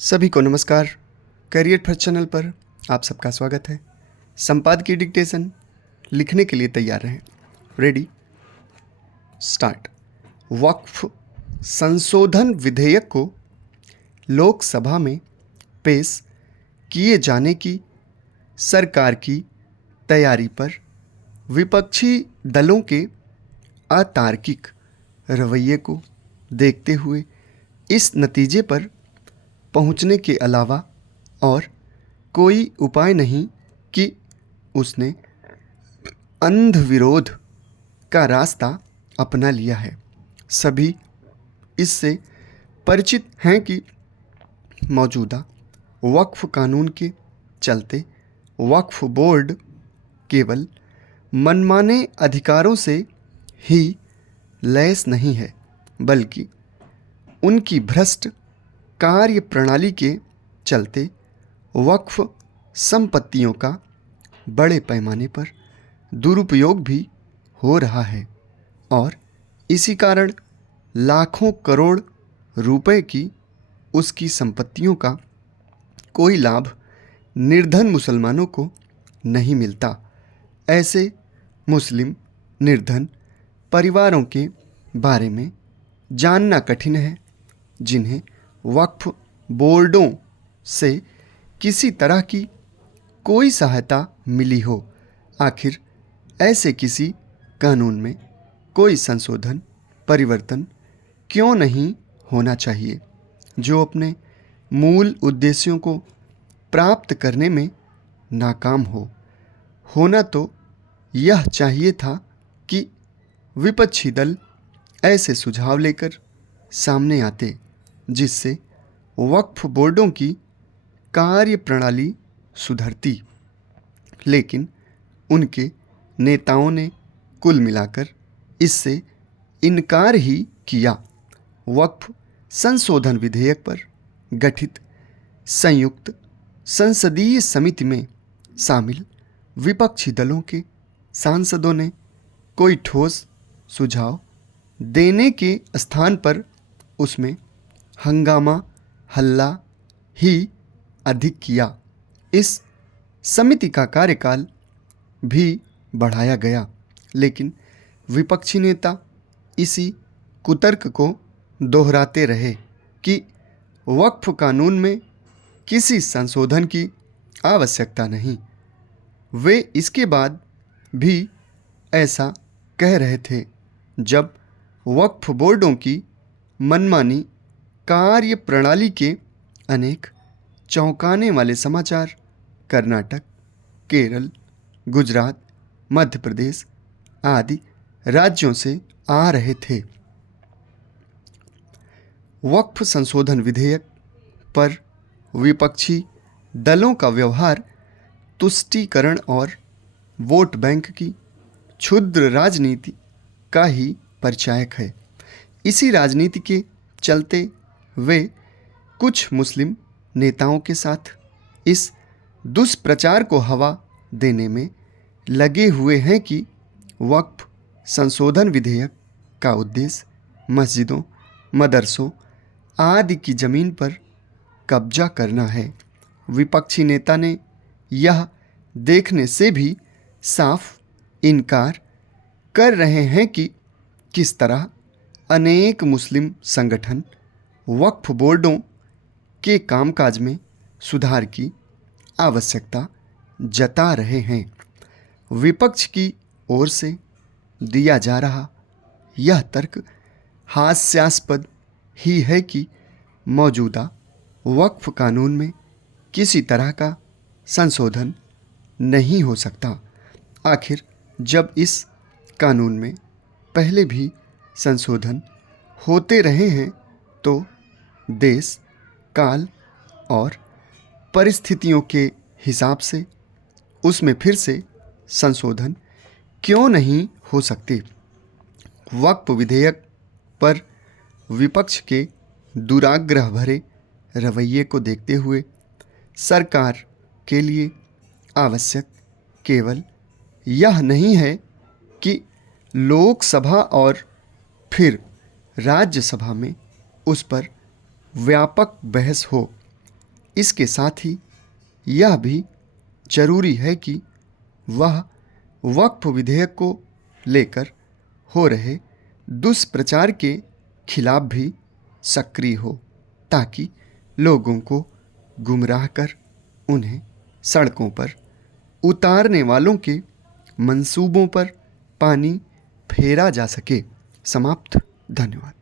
सभी को नमस्कार। करियर फर्स्ट चैनल पर आप सबका स्वागत है। संपादकीय डिक्टेशन लिखने के लिए तैयार रहें। Ready start. वक्फ संशोधन विधेयक को लोकसभा में पेश किए जाने की सरकार की तैयारी पर विपक्षी दलों के अतार्किक रवैये को देखते हुए इस नतीजे पर पहुंचने के अलावा और कोई उपाय नहीं कि उसने अंध विरोध का रास्ता अपना लिया है। सभी इससे परिचित हैं कि मौजूदा वक्फ कानून के चलते वक्फ बोर्ड केवल मनमाने अधिकारों से ही लैस नहीं है, बल्कि उनकी भ्रष्ट कार्य प्रणाली के चलते वक्फ संपत्तियों का बड़े पैमाने पर दुरुपयोग भी हो रहा है और इसी कारण लाखों करोड़ रुपए की उसकी संपत्तियों का कोई लाभ निर्धन मुसलमानों को नहीं मिलता। ऐसे मुस्लिम निर्धन परिवारों के बारे में जानना कठिन है जिन्हें वक्फ बोर्डों से किसी तरह की कोई सहायता मिली हो। आखिर ऐसे किसी कानून में कोई संशोधन परिवर्तन क्यों नहीं होना चाहिए जो अपने मूल उद्देश्यों को प्राप्त करने में नाकाम हो। होना तो यह चाहिए था कि विपक्षी दल ऐसे सुझाव लेकर सामने आते जिससे वक्फ बोर्डों की कार्य प्रणाली सुधरती, लेकिन उनके नेताओं ने कुल मिलाकर इससे इनकार ही किया। वक्फ संशोधन विधेयक पर गठित संयुक्त संसदीय समिति में शामिल विपक्षी दलों के सांसदों ने कोई ठोस सुझाव देने के स्थान पर उसमें हंगामा हल्ला ही अधिक किया। इस समिति का कार्यकाल भी बढ़ाया गया, लेकिन विपक्षी नेता इसी कुतर्क को दोहराते रहे कि वक्फ कानून में किसी संशोधन की आवश्यकता नहीं। वे इसके बाद भी ऐसा कह रहे थे जब वक्फ बोर्डों की मनमानी कार्य प्रणाली के अनेक चौंकाने वाले समाचार कर्नाटक, केरल, गुजरात, मध्य प्रदेश आदि राज्यों से आ रहे थे। वक्फ संशोधन विधेयक पर विपक्षी दलों का व्यवहार तुष्टीकरण और वोट बैंक की क्षुद्र राजनीति का ही परिचायक है। इसी राजनीति के चलते वे कुछ मुस्लिम नेताओं के साथ इस दुष्प्रचार को हवा देने में लगे हुए हैं कि वक्फ संशोधन विधेयक का उद्देश्य मस्जिदों, मदरसों आदि की ज़मीन पर कब्जा करना है। विपक्षी नेता ने यह देखने से भी साफ इनकार कर रहे हैं कि किस तरह अनेक मुस्लिम संगठन वक्फ बोर्डों के कामकाज में सुधार की आवश्यकता जता रहे हैं। विपक्ष की ओर से दिया जा रहा यह तर्क हास्यास्पद ही है कि मौजूदा वक्फ कानून में किसी तरह का संशोधन नहीं हो सकता। आखिर जब इस कानून में पहले भी संशोधन होते रहे हैं तो देश, काल और परिस्थितियों के हिसाब से उसमें फिर से संशोधन क्यों नहीं हो सकते। वक्फ विधेयक पर विपक्ष के दुराग्रह भरे रवैये को देखते हुए सरकार के लिए आवश्यक केवल यह नहीं है कि लोकसभा और फिर राज्यसभा में उस पर व्यापक बहस हो, इसके साथ ही यह भी जरूरी है कि वह वक्फ विधेयक को लेकर हो रहे दुष्प्रचार के खिलाफ भी सक्रिय हो, ताकि लोगों को गुमराह कर उन्हें सड़कों पर उतारने वालों के मंसूबों पर पानी फेरा जा सके। समाप्त। धन्यवाद।